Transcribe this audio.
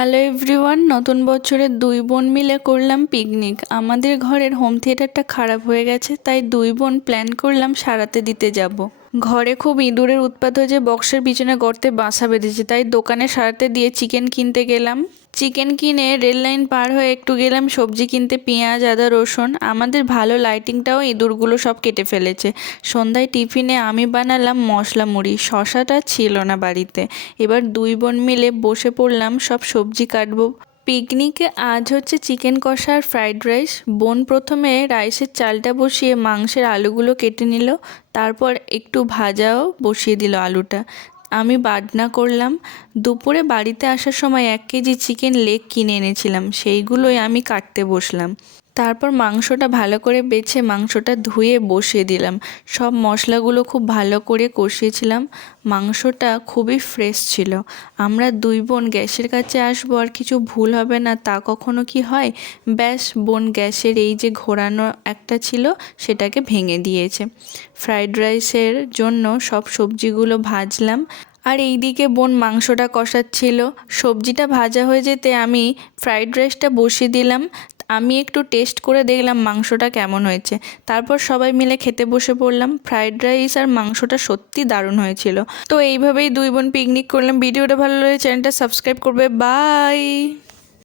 Hello everyone, নতুন বছরে দুই বোন মিলে করলাম পিকনিক। আমাদের ঘরের হোম থিয়েটারটা খারাপ হয়ে গেছে, তাই দুই বোন প্ল্যান করলাম সারাতে দিতে যাব। ঘরে খুব ইঁদুরের উৎপাত হয়েছে, বক্সের পিছনে গর্তে বাসা বেঁধেছে, তাই দোকানে সারাতে দিয়ে চিকেন কিনতে গেলাম। চিকেন কিনে রেল লাইন পার হয়ে একটু গেলাম সবজি কিনতে, পেঁয়াজ আদা রসুন। আমাদের ভালো লাইটিংটাও ইঁদুরগুলো সব কেটে ফেলেছে। সন্ধ্যায় টিফিনে আমি বানালাম মশলা মুড়ি, শশাটা ছিল না বাড়িতে। এবার দুই বোন মিলে বসে পড়লাম, সব সবজি কাটবো। পিকনিকে আজ হচ্ছে চিকেন কষা আর ফ্রাইড রাইস। বোন প্রথমে রাইসের চালটা বসিয়ে মাংসের আলুগুলো কেটে নিল, তারপর একটু ভাজাও বসিয়ে দিল আলুটা। আমি বাটনা করলাম। দুপুরে বাড়িতে আসার সময় 1 কেজি চিকেন লেগ কিনে এনেছিলাম, সেইগুলোই আমি কাটতে বসলাম। তারপর মাংসটা ভালো করে বেছে মাংসটা ধুয়ে বসিয়ে দিলাম। সব মশলাগুলো খুব ভালো করে কষিয়েছিলাম। মাংসটা খুবই ফ্রেশ ছিল। আমরা দুই বোন গ্যাসের কাছে আসবো আর কিছু ভুল হবে না, তা কখনো কি হয়? ব্যাস, বোন গ্যাসের এই যে ঘোরানো একটা ছিল সেটাকে ভেঙে দিয়েছে। ফ্রাইড রাইসের জন্য সব সবজিগুলো ভাজলাম, আর এইদিকে বোন মাংসটা কষাচ্ছিল। সবজিটা ভাজা হয়ে যেতে আমি ফ্রাইড রাইসটা বসিয়ে দিলাম। আমি একটু টেস্ট করে দেখলাম মাংসটা কেমন হয়েছে। তারপর সবাই মিলে খেতে বসে পড়লাম। ফ্রাইড রাইস আর মাংসটা সত্যি দারুণ হয়েছিল। তো এইভাবেই দুই বোন পিকনিক করলাম। ভিডিওটা ভালো লাগলে চ্যানেলটা সাবস্ক্রাইব করবে। বাই।